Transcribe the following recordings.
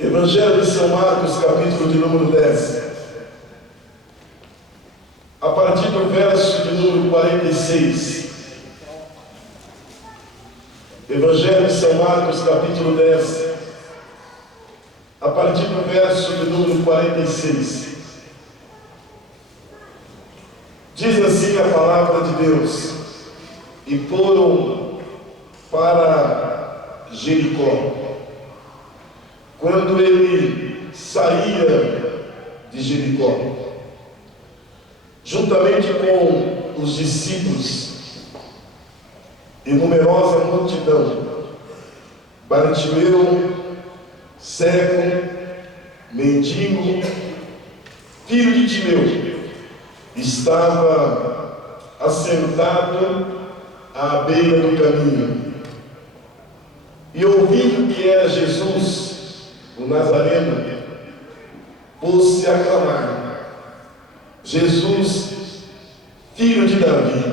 Evangelho de São Marcos, capítulo de número 10. A partir do verso de número 46. Evangelho de São Marcos, capítulo 10. A partir do verso de número 46. Diz assim a palavra de Deus: e foram para Jericó. Quando ele saía de Jericó, juntamente com os discípulos e numerosa multidão, Bartimeu, cego, mendigo, filho de Timeu, estava assentado à beira do caminho. E ouvindo que era Jesus, o Nazareno, pôs-se a clamar: Jesus, filho de Davi,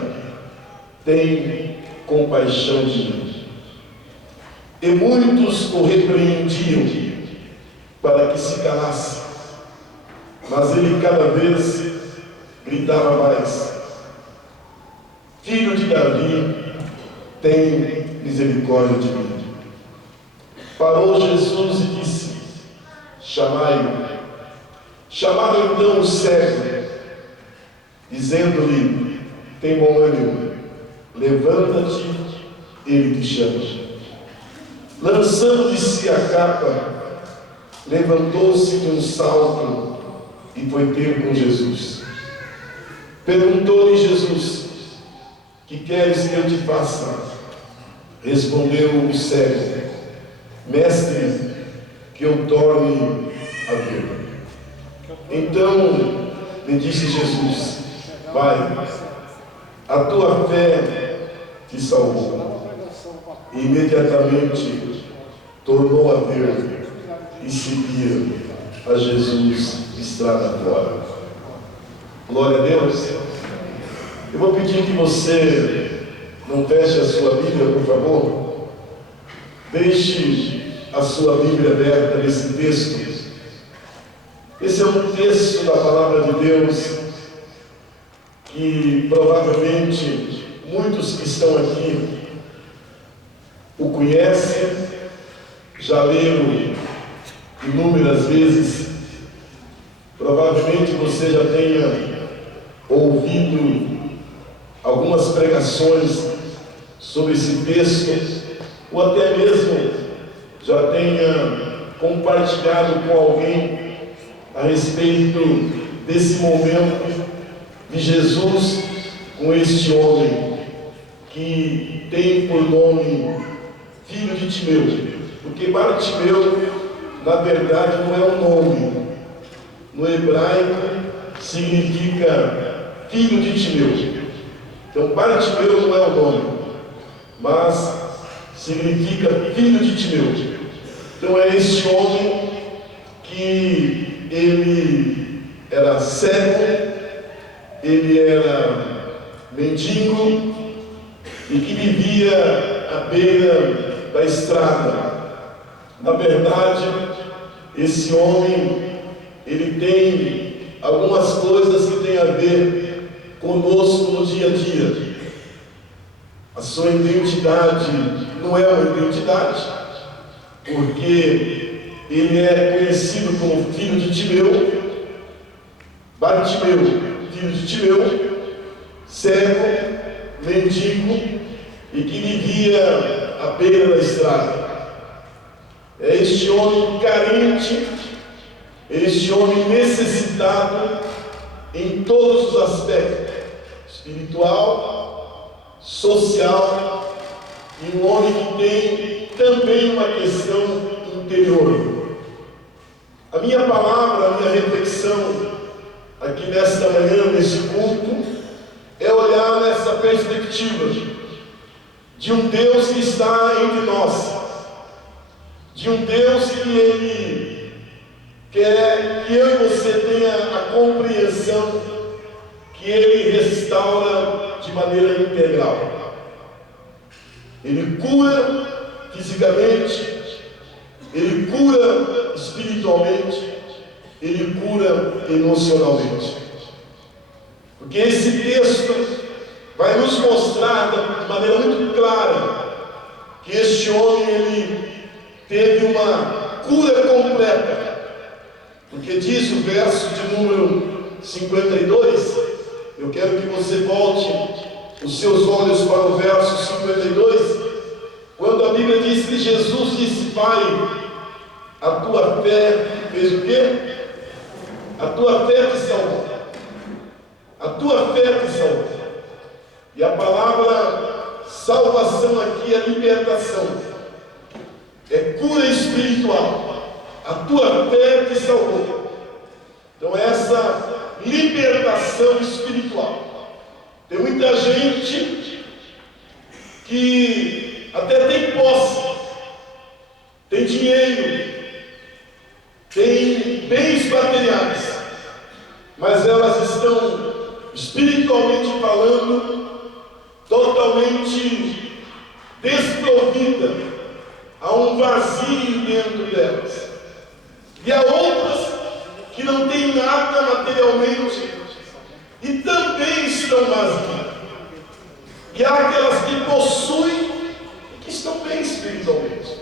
tem compaixão de mim. E muitos o repreendiam para que se calasse, mas ele cada vez gritava mais: Filho de Davi, tem misericórdia de mim. Parou Jesus e disse: chamai-o. Chamaram então o cego, dizendo-lhe: tem bom ânimo, levanta-te, ele te chama. Lançando de si a capa, levantou-se de um salto e foi ter com Jesus. Perguntou-lhe Jesus: que queres que eu te faça? Respondeu o cego: Mestre, que eu torne a ver. Então lhe disse Jesus: vai, a tua fé te salvou. E imediatamente tornou a ver e seguia a Jesus estrada fora. Glória a Deus. Eu vou pedir que você não feche a sua Bíblia, por favor. Deixe a sua Bíblia aberta nesse texto. Esse é um texto da palavra de Deus que provavelmente muitos que estão aqui o conhecem, já leram inúmeras vezes. Provavelmente você já tenha ouvido algumas pregações sobre esse texto, ou até mesmo já tenha compartilhado com alguém a respeito desse momento de Jesus com este homem que tem por nome filho de Timeu, porque Bartimeu na verdade não é um nome, no hebraico significa filho de Timeu. Então Bartimeu não é o nome, mas significa filho de Timeu. Então é este homem que ele era cego, ele era mendigo e que vivia à beira da estrada. Na verdade, esse homem, ele tem algumas coisas que têm a ver conosco no dia a dia. A sua identidade não é uma identidade, porque ele é conhecido como filho de Timeu, Bartimeu, filho de Timeu, cego, mendigo e que vivia à beira da estrada. É este homem carente, este homem necessitado em todos os aspectos, espiritual, social, e um homem que tem também uma questão interior. A minha palavra, a minha reflexão aqui nesta manhã, neste culto, é olhar nessa perspectiva de um Deus que está entre nós, de um Deus que Ele quer que eu e você tenha a compreensão que Ele restaura de maneira integral. Ele cura fisicamente, Ele cura espiritualmente, espiritualmente, ele cura emocionalmente. Porque esse texto vai nos mostrar de maneira muito clara que este homem ele teve uma cura completa. Porque diz o verso de número 52, eu quero que você volte os seus olhos para o verso 52, quando a Bíblia diz que Jesus disse: Pai, a tua fé fez o quê? A tua fé te salvou. A tua fé te salvou. E a palavra salvação aqui é libertação, é cura espiritual. A tua fé te salvou. Então essa libertação espiritual. Tem muita gente que até tem posse, tem dinheiro, tem bens materiais, mas elas estão espiritualmente falando totalmente desprovida, há um vazio dentro delas. E há outras que não têm nada materialmente e também estão vazias. E há aquelas que possuem e que estão bem espiritualmente.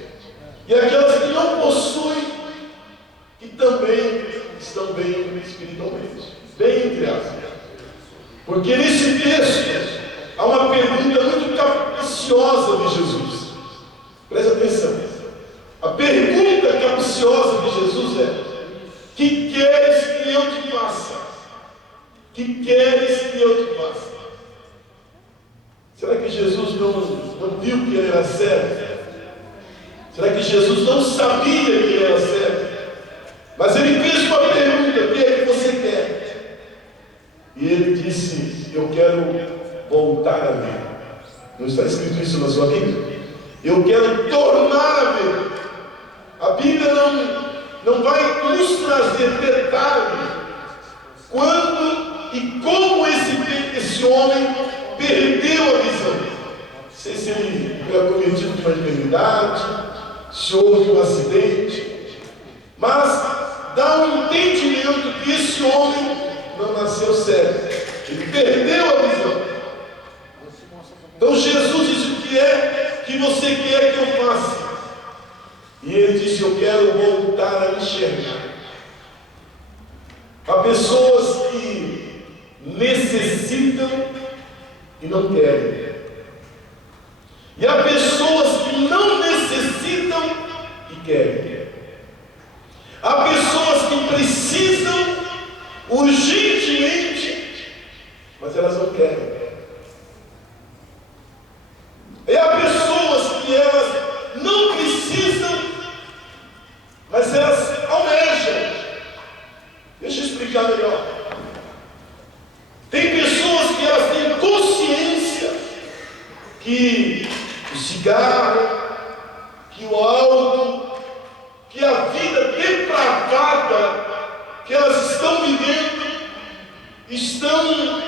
E aquelas que não possuem e também estão bem espiritualmente. Bem entre aspas. Porque nesse texto há uma pergunta muito capciosa de Jesus. Presta atenção. A pergunta capciosa de Jesus é: que queres que eu te faça? Que queres que eu te faça? Será que Jesus não viu que ele era cego? Será que Jesus não sabia que ele era cego? Mas ele fez uma pergunta: o que é que você quer? E ele disse: eu quero voltar a ver. Não está escrito isso na sua Bíblia? Eu quero tornar a ver. A Bíblia não vai nos trazer detalhes quando e como esse homem perdeu a visão. Não sei se ele foi acometido de uma enfermidade, se houve um acidente, mas dá um entendimento que esse homem não nasceu cego, ele perdeu a visão. Então Jesus disse: o que é que você quer que eu faça? E ele disse: eu quero voltar a enxergar. Há pessoas que necessitam e não querem. E há pessoas que não necessitam e querem. Há pessoas que precisam urgentemente, mas elas não querem. E há pessoas que elas não precisam, mas elas almejam. Deixa eu explicar melhor. Tem pessoas que elas têm consciência que o cigarro, que o álcool, que a vida depravada que elas estão vivendo, estão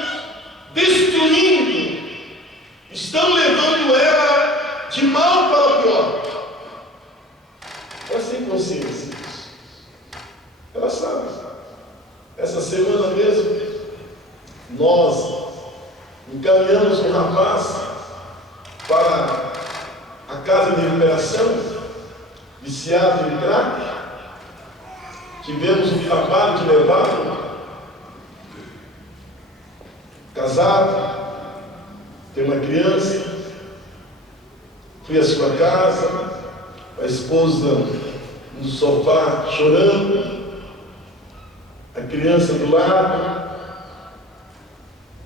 destruindo, estão levando ela de mal para pior. Elas têm consciência disso. Elas sabem. Essa semana mesmo, nós encaminhamos um rapaz para a casa de recuperação, viciado em crack. Tivemos o trabalho de levá-lo, casado, tem uma criança. Fui à sua casa, a esposa no sofá chorando, a criança do lado.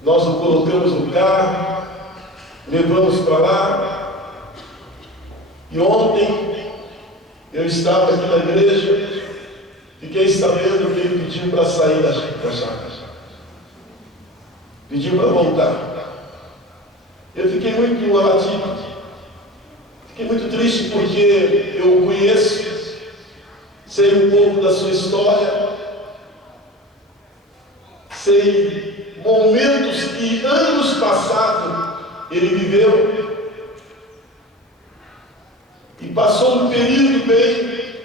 Nós o colocamos no carro, levamos para lá. E ontem eu estava aqui na igreja, fiquei sabendo que ele pediu para sair da chácara, pediu para voltar. Eu fiquei muito abatido, fiquei muito triste, porque eu o conheço, sei um pouco da sua história, sei momentos que anos passados ele viveu, e passou um período bem,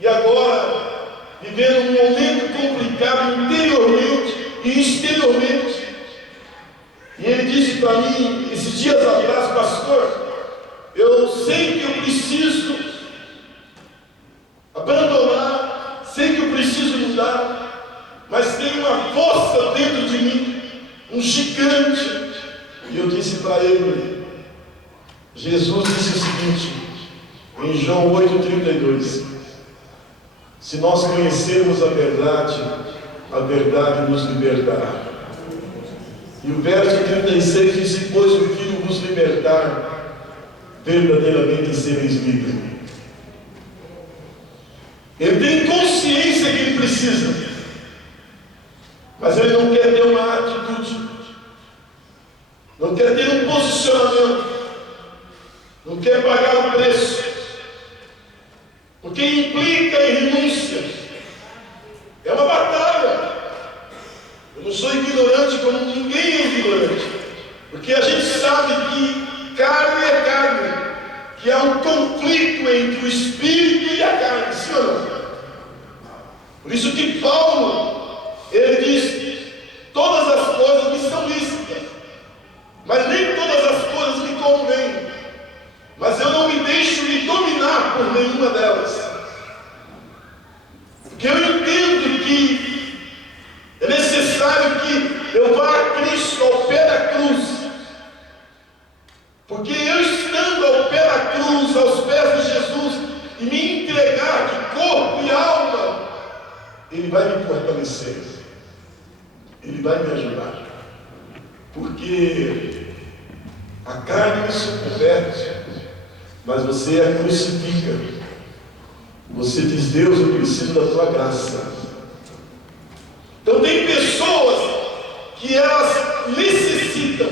e agora abandonar, sei que eu preciso mudar, mas tem uma força dentro de mim, um gigante. E eu disse para ele, Jesus disse o seguinte, em João 8,32, se nós conhecermos a verdade nos libertará. E o verso 36 diz, pois o Filho vos libertar, verdadeiramente sereis livres. Ele tem consciência que ele precisa, mas ele não quer ter uma atitude, não quer ter um posicionamento, não quer pagar o preço, porque implica em renúncia. É uma batalha. Eu não sou ignorante como ninguém é ignorante, porque a gente sabe que carne é carne, que há um conflito entre o espírito e a carne, sim ou não? Por isso que Paulo, ele diz, todas as coisas me são lícitas, mas nem todas as coisas me convêm, mas eu não me deixo me dominar por nenhuma delas, porque eu entendo que é necessário que eu vá a Cristo ao pé da cruz, porque eu estando ao pé da cruz, aos pés de Jesus, e me entregar de corpo e alma, Ele vai me fortalecer, Ele vai me ajudar, porque a carne me subverte, mas você a crucifica. Você diz, Deus, eu preciso da tua graça. Então tem pessoas que elas necessitam,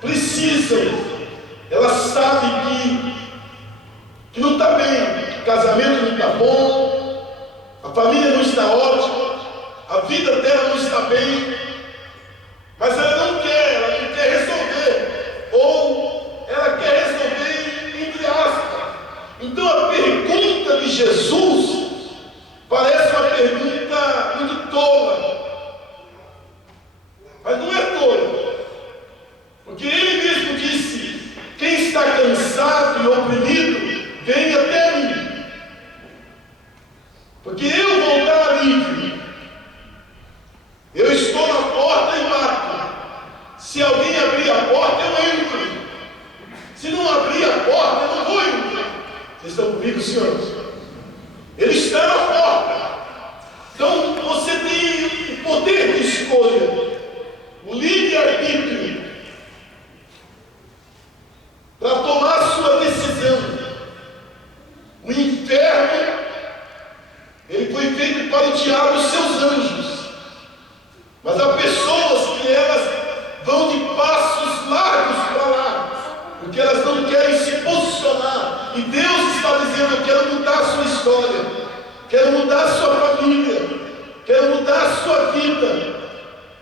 precisam, elas sabem que não está bem, que o casamento não está bom, a família não está ótima, a vida dela não está bem, mas ela não quer resolver, ou ela quer resolver entre aspas. Então a pergunta de Jesus parece uma pergunta muito tola, mas não é tola, porque Ele mesmo disse, quem está cansado e oprimido, vem até mim, porque eu vou dar alívio. Eu estou na porta e bato. Se alguém abrir a porta, eu entro. Se não abrir a porta, eu não vou entrar. Vocês estão comigo, senhores? Ele está na porta. Então você tem o poder de escolha, o livre-arbítrio, para tomar a sua decisão. O inferno, ele foi feito para o diabo e os seus anjos. Mas há pessoas que elas vão de passos largos para lá, porque elas não querem se posicionar. E Deus está dizendo, eu quero mudar a sua história, quero mudar a sua família, quero mudar a sua vida,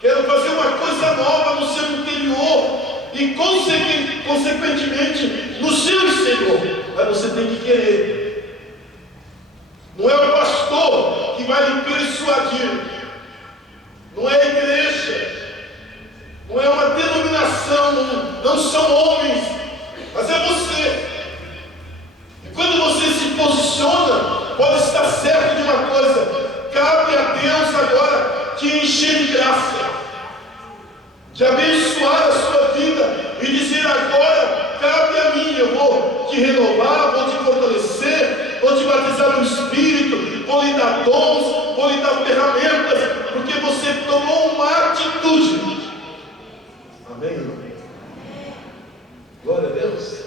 quero fazer uma coisa nova no seu interior e consequentemente no seu exterior. Mas você tem que querer. Não é o pastor que vai lhe persuadir, não é a igreja, não é uma denominação, não são homens, mas é você. E quando você se posiciona, pode estar certo de uma coisa, cabe a Deus agora te encher de graça, de abençoar a sua vida e dizer, agora cabe a mim, eu vou te renovar, vou te fortalecer, vou te batizar no Espírito, vou lhe dar dons, vou lhe dar ferramentas, porque você tomou uma atitude. Amém, irmão? Glória a Deus.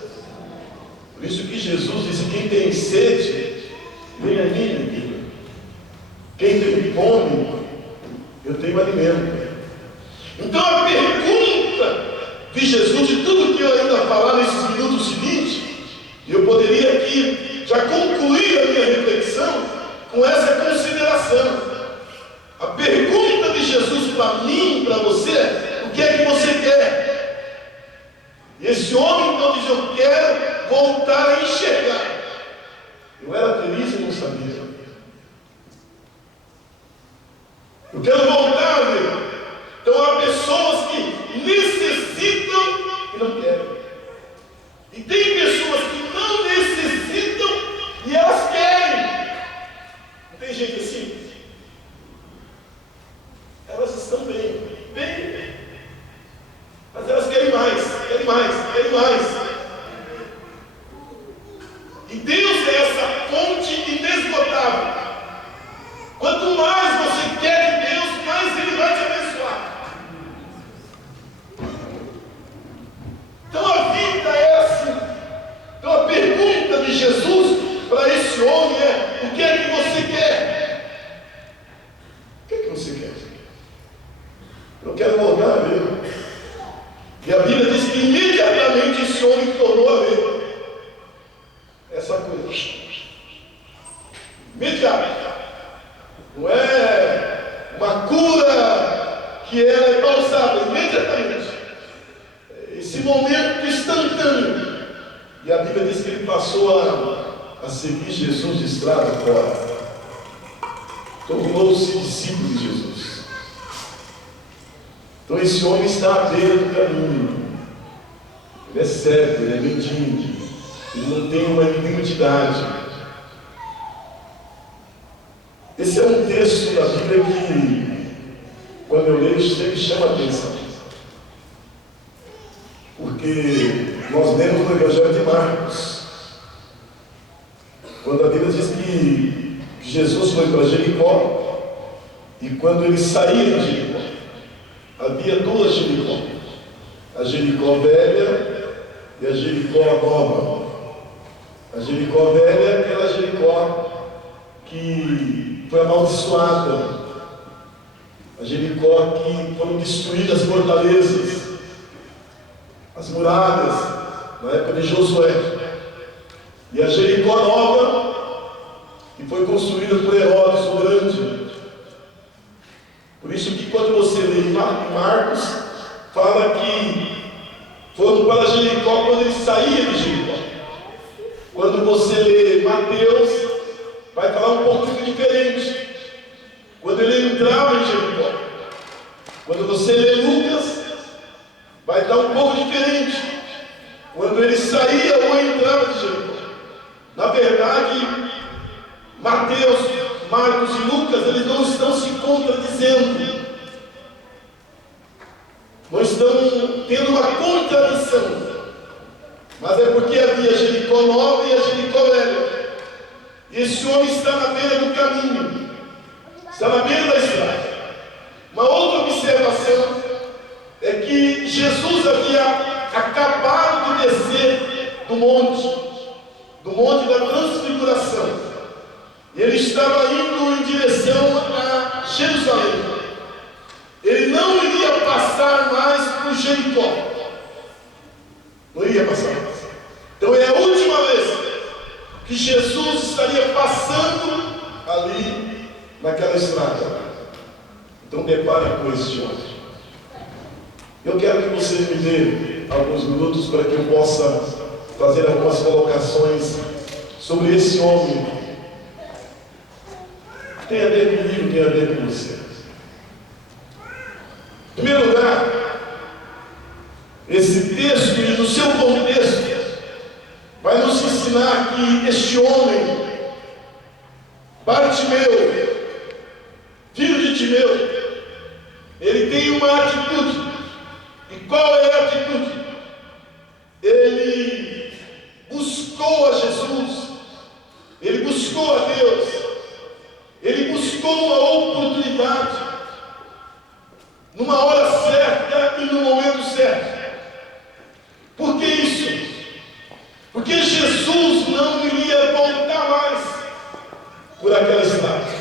Por isso que Jesus disse, quem tem sede, vem a mim, menino. Quem tem fome, eu tenho alimento. Então a pergunta de Jesus, de tudo que eu ainda falar nesses minutos seguintes, e eu poderia aqui já concluir a minha reflexão com essa consideração. A pergunta de Jesus para mim, para você, o que é que você quer? E esse homem então diz, eu quero voltar a enxergar. Eu era feliz e não sabia. Eu quero voltar a ver. Então há pessoas que necessitam e não querem. E tem pessoas que não necessitam e elas querem. imediata. Não é uma cura que ela é causada imediatamente. Esse momento instantâneo. E a Bíblia diz que ele passou a seguir Jesus de estrada fora. Tornou-se discípulo de Jesus. Então esse homem está à beira do caminho. Ele é cego, ele é mendigo. Ele não tem uma identidade. Esse é um texto da Bíblia que, quando eu leio, sempre chama a atenção. Porque nós lemos no Evangelho de Marcos, quando a Bíblia diz que Jesus foi para Jericó, e quando ele saía de Jericó, havia duas Jericó, a Jericó velha e a Jericó nova. A Jericó velha é aquela Jericó que foi amaldiçoada, a Jericó que foram destruídas as fortalezas, as muralhas, na época de Josué. E a Jericó nova, que foi construída por Herodes o Grande. Por isso que quando você lê em Marcos, fala que foram para Jericó quando ele saía de Jericó. Quando você lê Mateus, vai falar um pouco diferente. Quando ele entrava em Jericó. Quando você lê Lucas, vai estar um pouco diferente. Quando ele saía ou entrava de Jericó. Na verdade, Mateus, Marcos e Lucas, eles não estão se contradizendo. Não estão tendo uma contradição. Mas é porque havia Jericó nova e a Jericó velha. E esse homem está na beira do caminho. Está na beira da estrada. Uma outra observação é que Jesus havia acabado de descer do monte da transfiguração. E ele estava indo em direção a Jerusalém. Ele não iria passar mais por Jericó. Não iria passar mais. Então é a última vez que Jesus estaria passando ali naquela estrada. Então depara com este homem. Eu quero que você me dê alguns minutos para que eu possa fazer algumas colocações sobre esse homem. Tem a ver comigo, tem a ver com você. Em primeiro lugar, esse texto e no seu contexto vai nos ensinar que este homem, Bartimeu, filho de Timeu, ele tem uma atitude. E qual é a atitude? Ele buscou a Jesus, ele buscou a Deus, ele buscou uma oportunidade, numa hora certa e no momento certo. Por que isso? Porque Jesus não iria voltar mais por aquela estrada.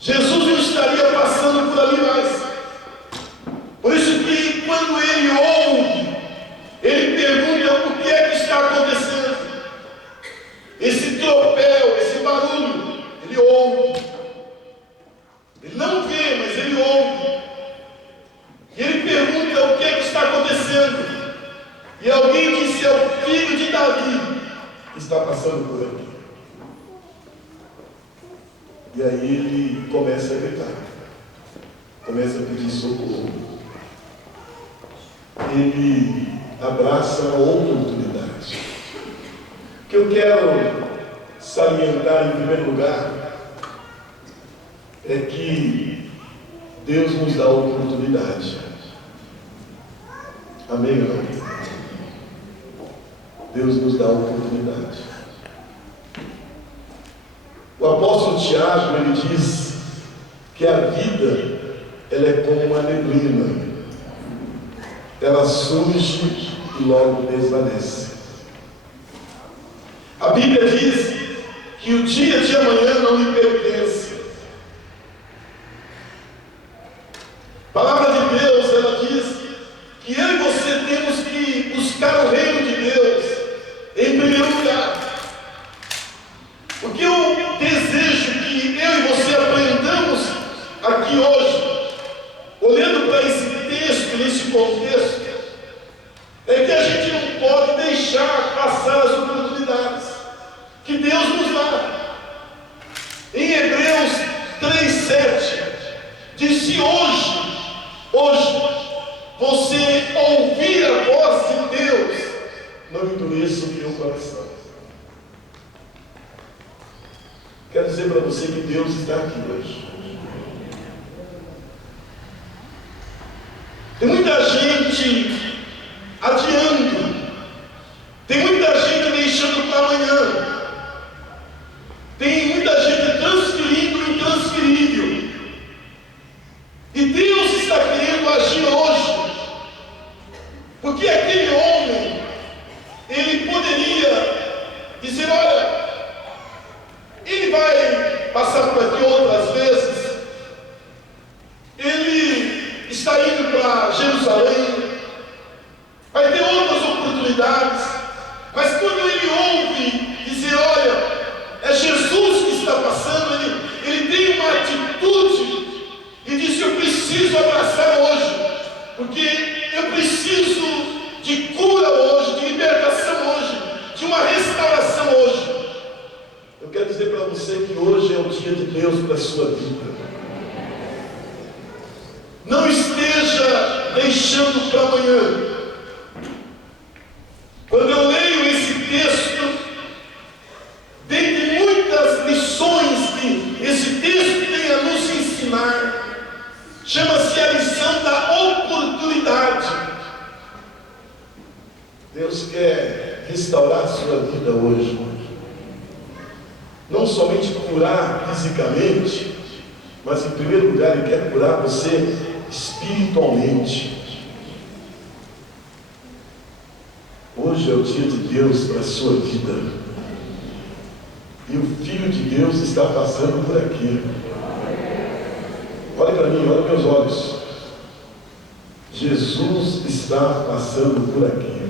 Jesus não estaria passando por ali mais. Por isso que quando ele ouve, ele pergunta o que é que está acontecendo. Esse tropel, esse barulho, ele ouve. Ele não vê, mas ele ouve. E ele pergunta o que é que está acontecendo. E alguém disse: é o filho de Davi que está passando por aqui. E aí ele começa a gritar, começa a pedir socorro. Ele abraça a oportunidade. O que eu quero salientar em primeiro lugar é que Deus nos dá oportunidade. Amém, irmão? Deus nos dá oportunidade. O apóstolo Tiago, ele diz que a vida, ela é como uma neblina. Ela surge e logo desvanece. A Bíblia diz que o dia de amanhã não lhe pertence. A palavra de Deus, ela diz que eu e você temos que buscar o reino de Deus em primeiro lugar. Porque o aqui hoje, olhando para esse texto, nesse contexto, é que a gente não pode deixar passar as oportunidades que Deus nos dá. Em Hebreus 3:7 diz: se hoje você ouvir a voz de Deus, não endureça o teu coração. Quero dizer para você que Deus está aqui hoje. Tem muita gente adiando, tem muita gente deixando para amanhã, tem muita gente transferindo o intransferível, e Deus está querendo agir hoje, porque aquele homem, ele poderia dizer: olha, ele vai passar por aqui outras vezes, ele está indo para Jerusalém, vai ter outras oportunidades, mas quando ele ouve dizer: olha, é Jesus que está passando, ele tem uma atitude e diz: eu preciso abraçar hoje, porque eu preciso de cura hoje, de libertação hoje, de uma restauração hoje. Eu quero dizer para você que hoje é o dia de Deus para a sua vida. Não esteja deixando para amanhã. Quando eu leio esse texto, dentre muitas lições que esse texto tem a nos ensinar, chama-se a lição da oportunidade. Deus quer restaurar a sua vida hoje. Não somente curar fisicamente, mas em primeiro lugar Ele quer curar você espiritualmente. Hoje é o dia de Deus para a sua vida. E o Filho de Deus está passando por aqui. Olha para mim, olha meus olhos. Jesus está passando por aqui.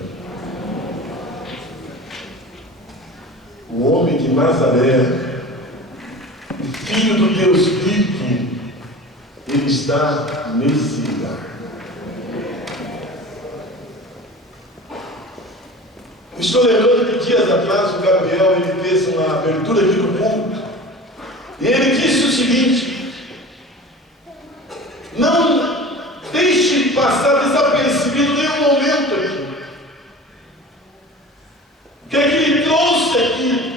O homem de Nazaré, o Filho do Deus vivo, Ele está nesse lugar. Estou lembrando que dias atrás o Gabriel ele fez uma abertura aqui no culto, e ele disse o seguinte: não deixe passar desapercebido nenhum momento aqui. O que é que ele trouxe aqui?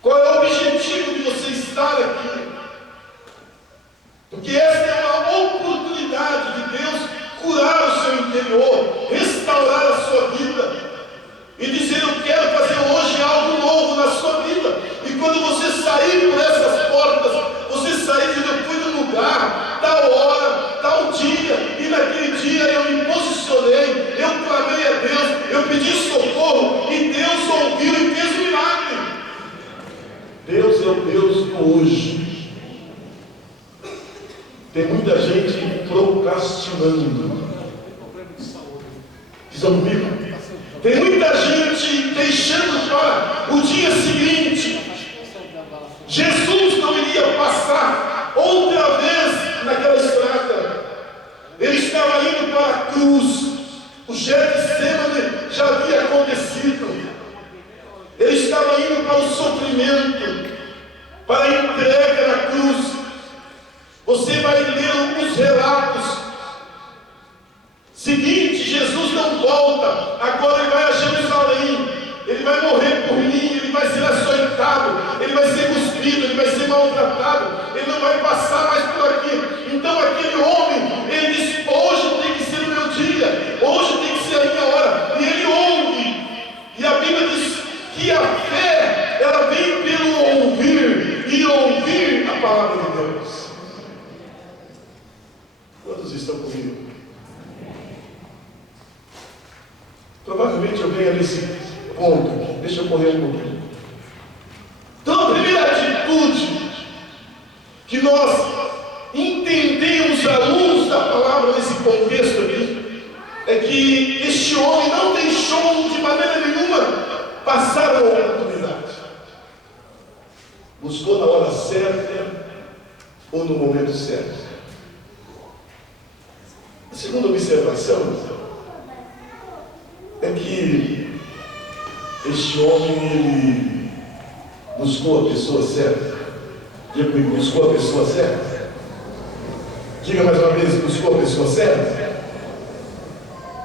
Qual é o objetivo de você estar aqui? Porque essa é uma oportunidade de Deus curar o seu interior, restaurar a sua vida e dizer: eu quero fazer hoje algo novo na sua vida. E quando você sair por essas portas, você sair e dizer: eu fui no lugar, tal hora, tal dia, e naquele dia eu me posicionei, eu clamei a Deus, eu pedi socorro, e Deus ouviu e fez um milagre. Deus é o Deus do hoje. Tem muita gente procrastinando. Estão comigo? Tem muita gente deixando para o dia seguinte. Jesus não iria passar outra vez naquela estrada. Ele estava indo para a cruz. O Getsemane já havia acontecido. Ele estava indo para o sofrimento, para a entrega na cruz. Você vai ler os relatos. Seguinte, Jesus não volta, agora Ele vai a Jerusalém, Ele vai morrer por mim, Ele vai ser açoitado, Ele vai ser cuspido, Ele vai ser maltratado, Ele não vai passar mais por aqui. Então aquele homem, ele disse: hoje tem que ser o meu dia, hoje tem que ser a minha hora. E ele ouve, e a Bíblia diz que a fé, ela vem pelo ouvir, e ouvir a palavra de Deus. Quantos estão comigo? Provavelmente eu venho nesse ponto aqui. Deixa eu correr um pouquinho. Então a primeira atitude que nós entendemos à luz da palavra nesse contexto aqui é que este homem não deixou de maneira nenhuma passar a oportunidade. Buscou na hora certa, ou no momento certo. A segunda observação é que este homem, ele buscou a pessoa certa. Diga comigo, buscou a pessoa certa. Diga mais uma vez, buscou a pessoa certa.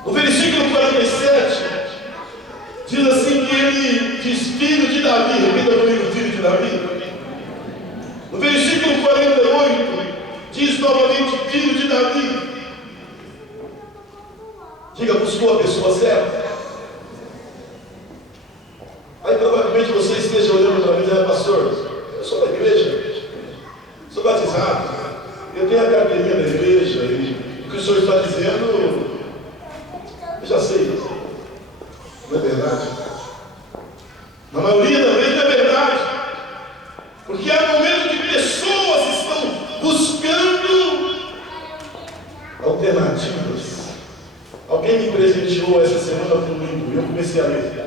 No versículo 47, diz assim que ele diz filho de Davi. Repita comigo, filho de Davi. No versículo 48, diz novamente filho de Davi. Diga, buscou a pessoa certa. Aí provavelmente você esteja olhando para mim e dizendo, pastor, eu sou da igreja, sou batizado, eu tenho a carteirinha da igreja, e o que o senhor está dizendo, eu já sei. Não é verdade? Na maioria das vezes não é verdade. Porque há momentos que pessoas estão buscando alternativas. Alguém me presenteou essa semana com um livro, e eu comecei a ler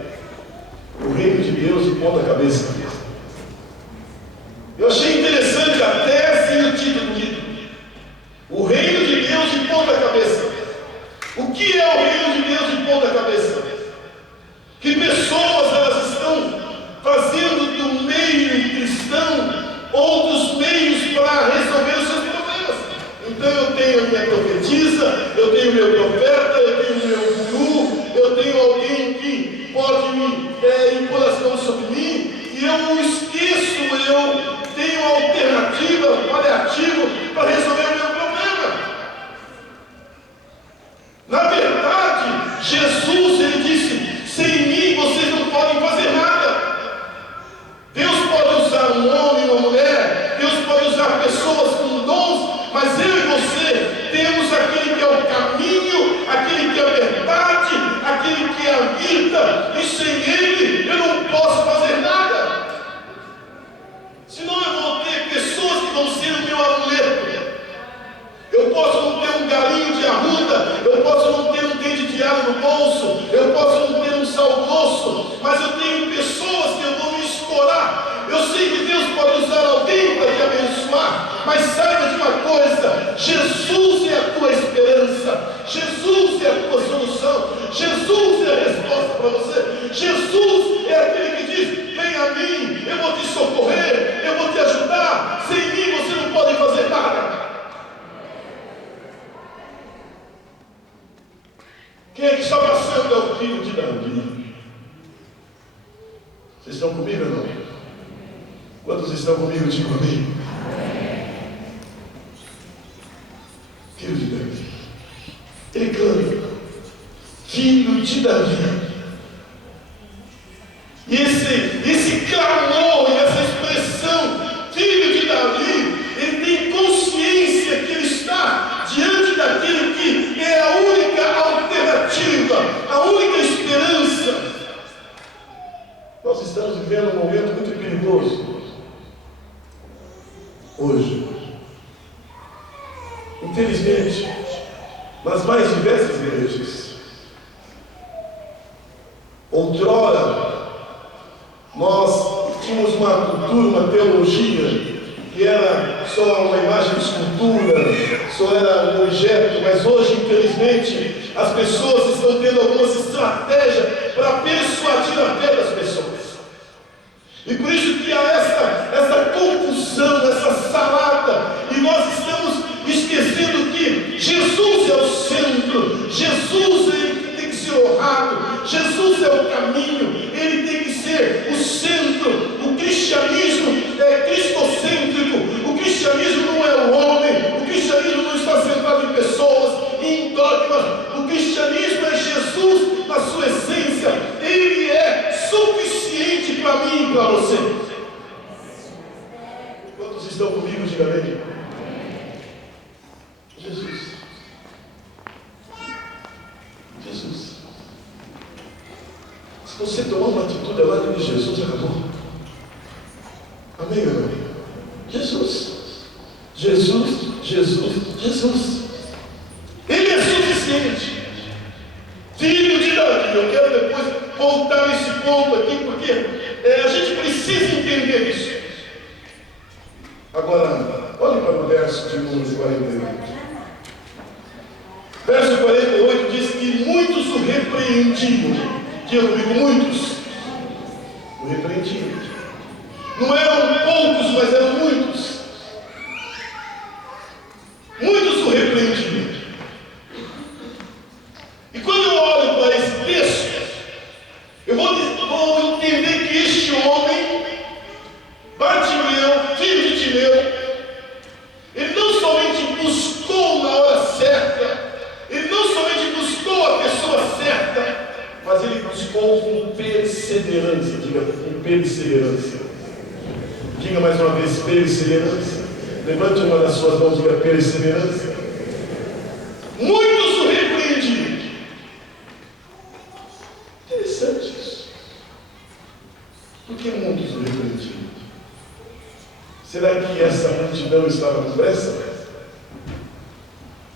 O Reino de Deus de Ponta Cabeça. Eu achei interessante a tese e o título do livro. O Reino de Deus de Ponta Cabeça. O que é o Reino de Deus de Ponta Cabeça? Que pessoas elas estão fazendo do meio cristão outros meios para resolver os seus problemas. Então eu tenho a minha profetisa, eu tenho o meu profeta, eu tenho o meu guru, eu tenho alguém que pode me impor as mãos sobre mim, e eu esqueço, eu tenho alternativa, paliativo para resolver o meu problema. Na verdade, Jesus, ele disse, sem mim vocês não podem fazer nada. Deus pode usar um homem e uma mulher, Deus pode usar pessoas com dons, mas eu e você temos aquele que é o caminho, aquele que é a verdade, aquele que é a vida, e sem ele eu não posso fazer nada. Senão eu vou ter pessoas que vão ser o meu amuleto. Eu posso não ter um galinho de arruda, eu posso não ter um dente de alho no bolso, eu posso não ter um sal grosso, mas eu tenho pessoas que eu vou me escorar. Eu sei que Deus pode usar alguém para te abençoar, mas saiba de uma coisa: Jesus é a tua esperança, Jesus é a tua solução, Jesus é a resposta para você. Jesus é aquele que diz: vem a mim, eu vou te socorrer, eu vou te ajudar. Sem mim você não pode fazer nada. Quem é que está passando é o filho de Davi. Vocês estão comigo ou não? Quantos estão comigo? Digam amém. Filho de Davi. Ele clama, filho de Davi. E esse clamor, e essa expressão, filho de Davi, ele tem consciência que ele está diante daquele que é a única alternativa, a única esperança. Nós estamos vivendo um momento muito perigoso hoje. Infelizmente, nas mais diversas igrejas. Outrora, nós tínhamos uma cultura, uma teologia, que era só uma imagem de escultura, só era um objeto, mas hoje, infelizmente, as pessoas estão tendo algumas estratégias para persuadir a fé das pessoas. E por isso que há essa confusão, essa salada, e nós estamos esquecendo que Jesus é o centro, Jesus ele tem que ser honrado, Jesus é o caminho, ele tem que ser o centro. O cristianismo é cristocêntrico, o cristianismo não é o homem, o cristianismo não está centrado em pessoas, em dogmas. O cristianismo é Jesus na sua essência, ele é suficiente para mim e para você. Quantos estão comigo? Diga amém. Jesus. Jesus. Se você tomar uma atitude ao lado de Jesus, acabou. Amém ou não? Jesus. Jesus, Jesus, Jesus. Ele é suficiente. Filho de Davi. Eu quero depois voltar nesse ponto aqui, porque a gente precisa entender isso. Agora, olhe para a mulher verso de número 48. Verso 48 diz que muitos o repreendiam. Diga comigo, muitos o repreendiam. Não eram poucos, mas eram muitos. Muitos o repreendiam. E quando eu olho para esse texto, eu vou entender que este homem, Bartimeu, filho de Timeu, ele não somente buscou na hora certa, ele não somente buscou a pessoa certa, mas ele buscou com perseverança. Diga, com perseverança. Diga mais uma vez, perseverança. Levante uma das suas mãos e diga, perseverança. Muitos o repreendiam. Interessante isso. Por que muitos o repreendiam? Será que essa multidão estava com pressa?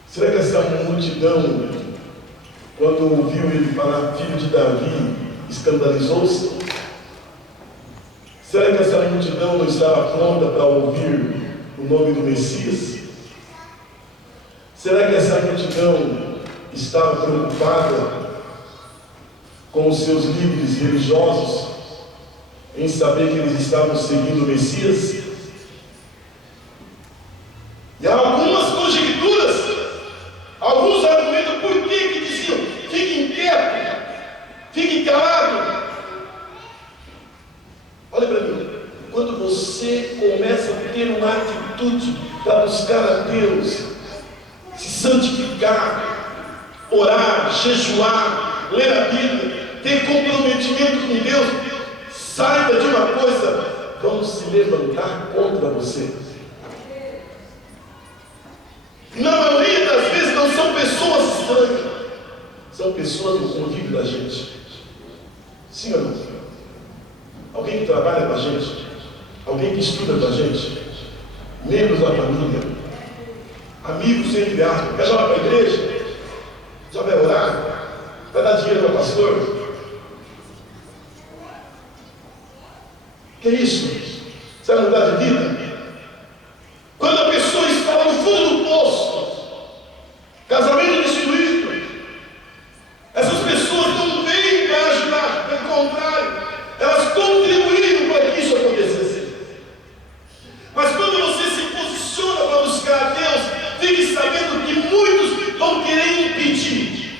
Será que essa multidão, quando ouviu ele falar filho de Davi, escandalizou-se? Será que essa multidão não estava pronta para ouvir o nome do Messias? Será que essa multidão estava preocupada com os seus líderes religiosos em saber que eles estavam seguindo o Messias? E há algumas conjecturas, alguns argumentam por que diziam: fiquem quietos, fiquem calados. Olha para mim, quando você começa a ter uma atitude para buscar a Deus, se santificar, orar, jejuar, ler a Bíblia, ter comprometimento com Deus, saiba de uma coisa: vão se levantar contra você. E na maioria das vezes não são pessoas estranhas, são pessoas do convívio da gente. Sim ou não? Alguém que trabalha com a gente, alguém que estuda com a gente, membros da família, amigos entre aspas. Quer jogar para a igreja? Já vai orar? Vai dar dinheiro para o pastor? Que é isso? Você vai mudar de vida? Quando a pessoa estava no fundo do poço, casamento destruído, essas pessoas não vêm para ajudar, pelo contrário, elas contribuíram para que isso acontecesse. Mas quando você se posiciona para buscar a Deus, fique sabendo que muitos vão querer impedir.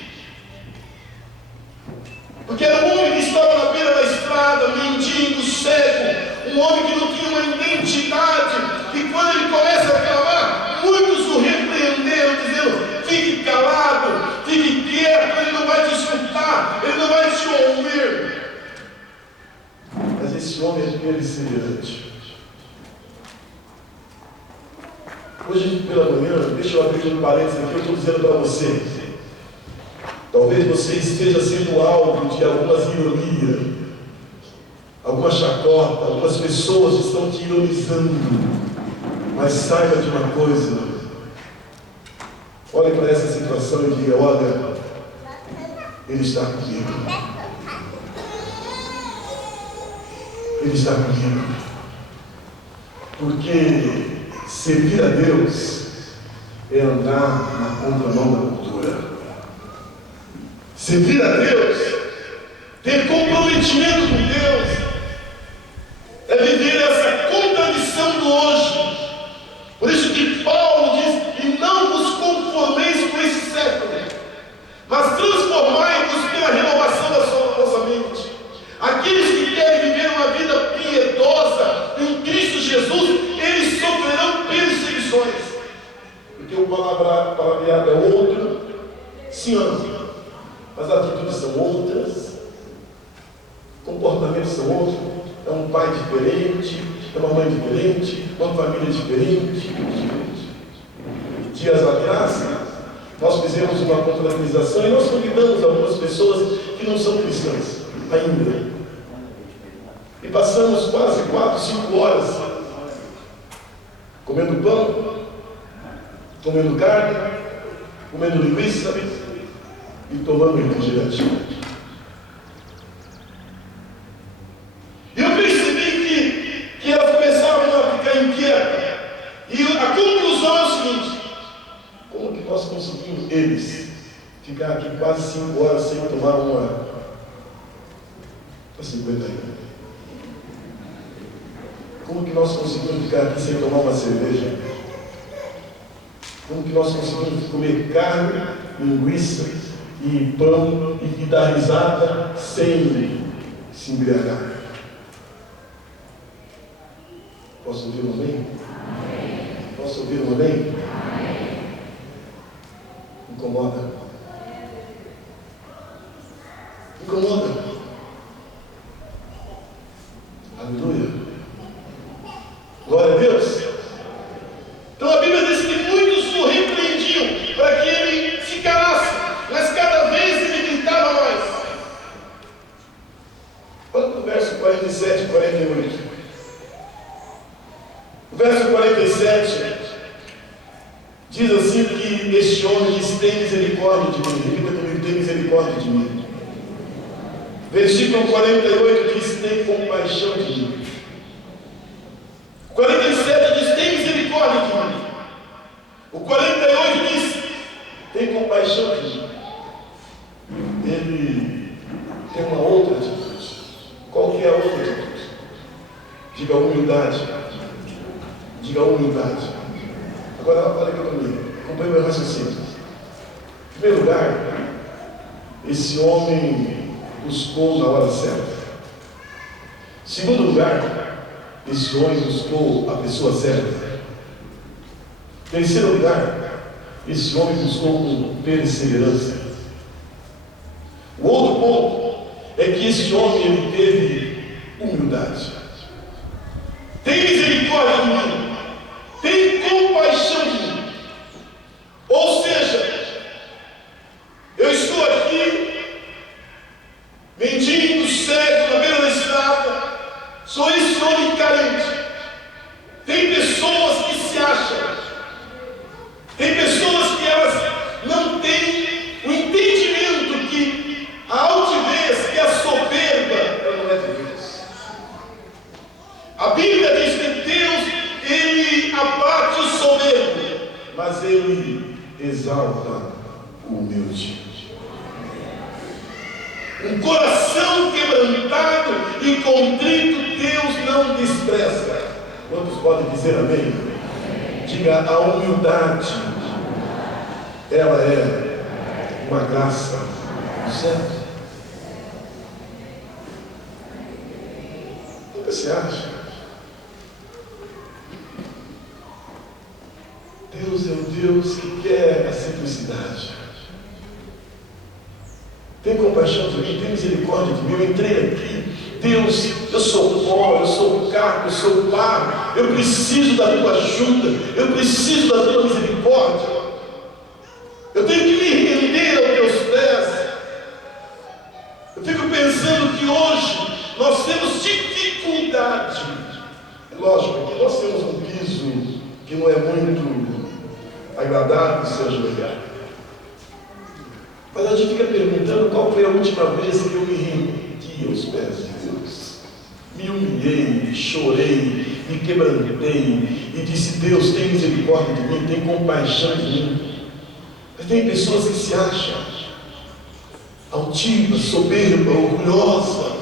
Porque era um homem que estava na beira da estrada, mendigo, cego, um homem que não tinha uma identidade. E quando ele começa a clamar, muitos o repreenderam, dizendo: fique calado, fique quieto, ele não vai te escutar, ele não vai te ouvir. Mas esse homem é perseverante. Hoje pela manhã, deixa eu abrir um parênteses aqui, eu estou dizendo para você, talvez você esteja sendo alvo de algumas ironias, alguma chacota, algumas pessoas estão te ironizando. Mas saiba de uma coisa, olhe para essa situação e diga: olha, Ele está comigo. Ele está comigo. Porque servir a Deus é andar na contramão da cultura. Servir a Deus, ter comprometimento com Deus, é viver essa contradição do hoje. Por isso que Paulo diz: e não vos conformeis com esse século, mas transformai-vos pela renovação da vossa mente. Aqueles que querem viver uma vida piedosa em Cristo Jesus, eles sofrerão perseguições. Porque o palavreado é outro, sim ou não? As atitudes são outras, comportamentos são outros. É um pai diferente, é uma mãe diferente, uma família diferente. Dias atrás, nós fizemos uma confraternização e nós convidamos algumas pessoas que não são cristãs ainda. E passamos quase 4, 5 horas comendo pão, comendo carne, comendo linguiça e tomando refrigerante. E eu percebi que elas começavam a ficar inquietas. E a conclusão é o seguinte: como que nós conseguimos, eles, ficar aqui quase 5 horas sem tomar uma 50 aí? Como que nós conseguimos ficar aqui sem tomar uma cerveja? Como que nós conseguimos comer carne, linguiça e pão e dar risada sem se embriagar? Posso ouvir um amém? Posso ouvir um amém? Incomoda? Incomoda? Aleluia! Glória a Deus! Então a Bíblia diz que muitos o repreendiam para que ele se calasse, mas cada vez ele gritava mais. Olha para o verso 47 e 48. O verso 47 diz assim que este homem diz: tem misericórdia de mim. Repita comigo: tem misericórdia de mim. Versículo 48 diz: tem compaixão de mim. 47 diz: tem misericórdia de mim. O 48 diz: tem compaixão de mim. Ele tem uma outra atitude. Qual que é a outra atitude? Diga humildade. Diga humildade. Agora olha aqui comigo, acompanhe meu raciocínio. Em primeiro lugar, esse homem buscou na hora certa. Em segundo lugar, esse homem buscou a pessoa certa. Em terceiro lugar, esse homem buscou com perseverança. O outro ponto é que esse homem ele teve humildade. Tem misericórdia de mim. Tem compaixão de mim. Ou seja, eu estou aqui, mendigo, cego, na beira da estrada, sou esse homem carente. Tem pessoas que se acham, tem pessoas que elas não têm o entendimento que a altivez, que a soberba, ela não é de Deus. A Bíblia diz que Deus, Ele abate o soberbo, mas Ele exalta o humilde. Um coração quebrantado e contrito Deus não despreza. Quantos podem dizer amém? Diga: a humildade, ela é uma graça do céu. O que você acha? Deus é o Deus que quer a simplicidade. Tem compaixão de mim, tem misericórdia de mim. Eu entrei aqui, Deus, eu sou pó, eu sou caco, eu sou barro. Eu preciso da tua ajuda, eu preciso da tua misericórdia. Eu tenho que me render aos teus pés. Eu fico pensando que hoje nós temos dificuldade. É lógico que nós temos um piso que não é muito agradável de se ajoelhar. Mas a gente fica perguntando qual foi a última vez que eu me rendi aos pés de Deus. Me humilhei, chorei, me quebrantei e disse: Deus, tem misericórdia de mim, tem compaixão de mim. Mas tem pessoas que se acham altiva, soberba, orgulhosa.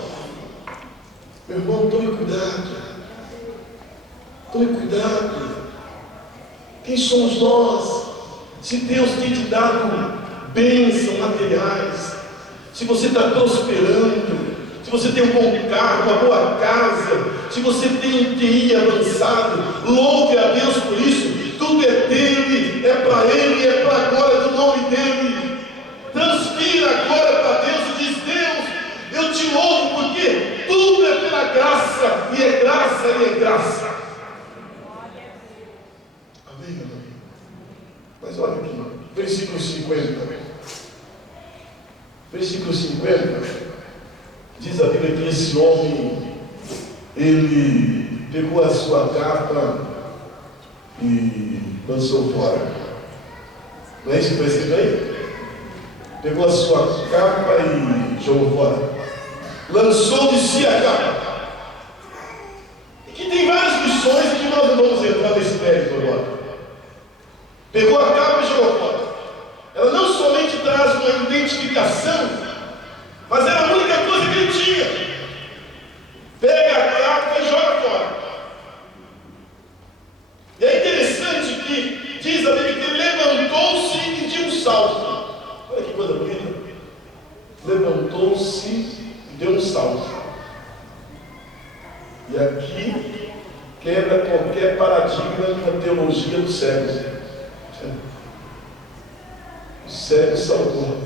Meu irmão, tome cuidado. Tome cuidado. Quem somos nós? Se Deus tem te dado bênçãos materiais, se você está prosperando, se você tem um bom carro, uma boa casa, se você tem um TI avançado, louve a Deus por isso. Tudo é dele, é para ele, é para a glória do nome dele. Transfira agora para Deus e diz: Deus, eu te louvo porque tudo é pela graça, e é graça, e é graça. Mas olha aqui, versículo 50. Versículo 50 diz a Bíblia que esse homem, ele pegou a sua capa e lançou fora. Não é isso que está escrito aí? Pegou a sua capa e jogou fora. Lançou de si a capa. E que tem várias lições que nós não vamos entrar nesse mérito agora. quebra qualquer paradigma da teologia do cego. O cego salvou.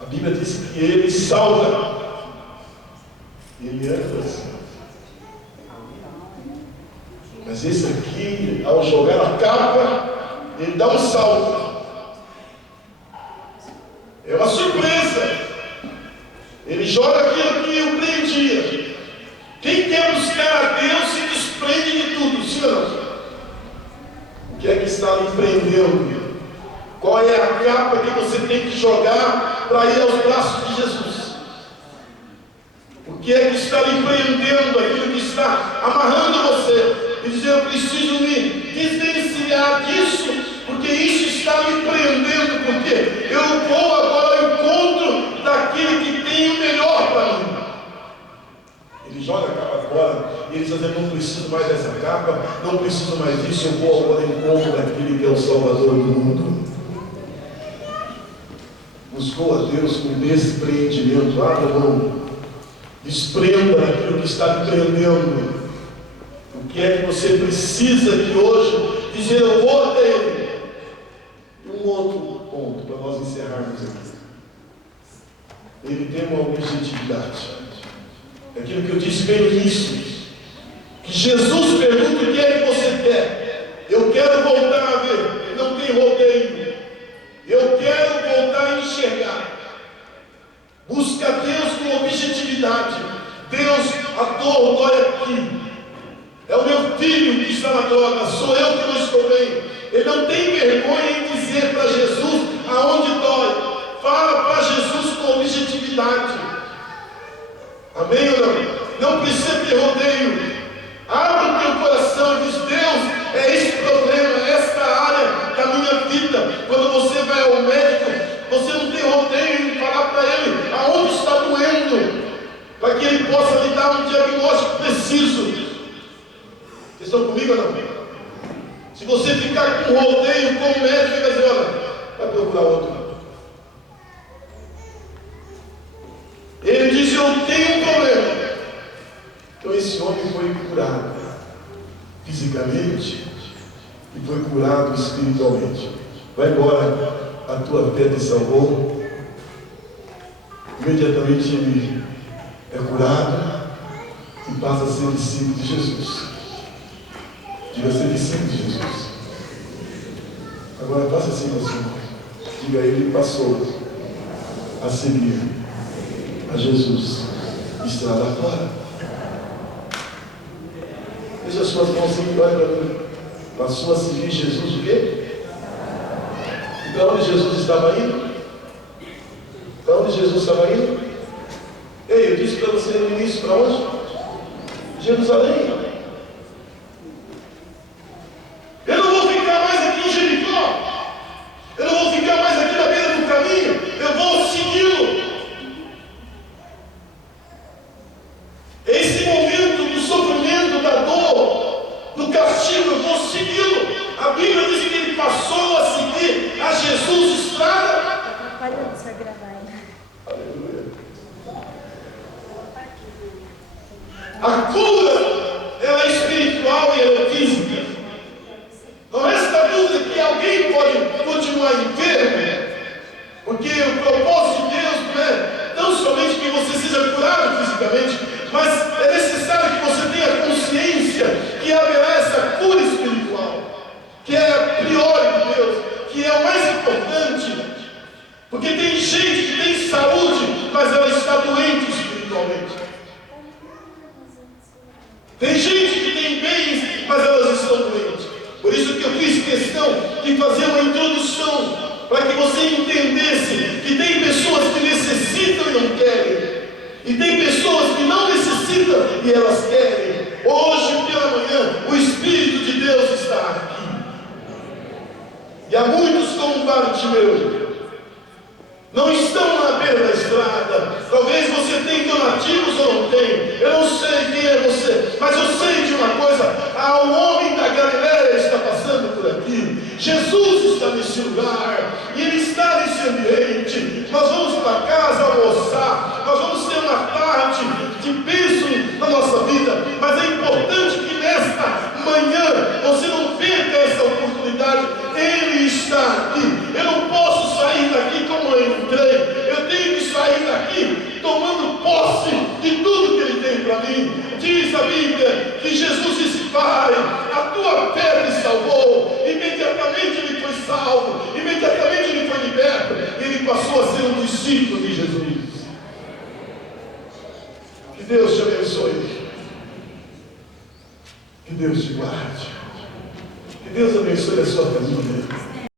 A Bíblia diz que ele salva. Ele anda assim. Mas esse aqui, ao jogar a capa, ele dá um salto. É uma surpresa. Ele joga aquilo que o prendia. Quem quer buscar a Deus se desprende de tudo, sim ou não? O que é que está lhe prendendo? Qual é a capa que você tem que jogar para ir aos braços de Jesus? O que é que está lhe prendendo? Aquilo que está amarrando você e dizer: eu preciso me desvencilhar disso, porque isso está me prendendo, porque eu vou agora ao encontro daquele que tem o melhor para mim. Ele joga a capa fora e ele diz: eu não preciso mais dessa capa, não preciso mais disso, eu vou agora ao encontro daquele que é o Salvador do mundo. Buscou a Deus com despreendimento. Abra a mão, desprenda daquilo que está lhe prendendo. O que é que você precisa de hoje dizer: eu vou até Ele? E um outro ponto para nós encerrarmos aqui. Ele tem uma objetividade. Aquilo que eu disse bem no início, que Jesus pergunta: o que é que você quer? Eu quero voltar a ver. Ele não tem rodeio. Eu quero voltar a enxergar. Busca Deus com objetividade. Deus, a dor dói aqui. É o meu filho que está na droga, sou eu que não estou bem. Ele não tem vergonha em dizer para Jesus aonde dói. Fala para Jesus com objetividade. Amém ou não? Não precisa ter rodeio. Abre o teu coração e diz: Deus, é esse problema, é esta área da minha vida. Quando você vai ao médico, você não tem rodeio em falar para ele aonde está doendo, para que ele possa lhe dar um diagnóstico preciso. Vocês estão comigo ou não? Se você ficar com rodeio com o médico, ele vai dizer: olha, vai procurar outro. Ele diz: eu tenho um problema. Então esse homem foi curado fisicamente e foi curado espiritualmente. Vai embora, a tua fé te salvou. Imediatamente ele é curado e passa a ser discípulo de Jesus. Diga: ser discípulo de Jesus. Agora faça assim na sua mão. Diga: ele passou a seguir a Jesus estrada fora. Deixa as suas mãos assim, olha para mim. Passou a seguir Jesus o quê? E para onde Jesus estava indo? Para onde Jesus estava indo? Ei, eu disse para você no início, para onde? Jerusalém. Eu não vou ficar mais aqui em Jericó. Eu não vou ficar mais aqui na beira do caminho. Eu vou segui-lo. Esse momento do sofrimento, da dor, do castigo, eu vou segui-lo. A Bíblia diz que ele passou a seguir a Jesus estrada. Atrapalhando você gravar. Aleluia. A cura, ela é espiritual e ela é física. Não resta dúvida que alguém pode continuar enfermo, porque o propósito de Deus não é não somente que você seja curado fisicamente, mas é necessário que você tenha consciência que haverá essa cura espiritual, que é a priori de Deus, que é o mais importante, porque tem gente que tem saúde, mas ela está doente espiritualmente. Tem gente que tem bens, mas elas estão doentes. Por isso que eu fiz questão de fazer uma introdução, para que você entendesse que tem pessoas que necessitam e não querem, e tem pessoas que não necessitam e elas querem. Hoje pela manhã, o Espírito de Deus está aqui. E há muitos como Bartimeu, não estão na beira da estrada. Talvez você tenha donativos ou não tem. Eu não sei quem é você, mas eu sei de uma coisa: há um homem da Galileia está passando por aqui. Jesus está nesse lugar e Ele está nesse ambiente. Nós vamos para casa almoçar. Nós vamos ter uma tarde de bênção na nossa E Jesus disse: Pai, a tua fé te salvou. Imediatamente ele foi salvo, imediatamente ele foi liberto, e ele passou a ser um discípulo de Jesus. Que Deus te abençoe, que Deus te guarde, que Deus abençoe a sua família.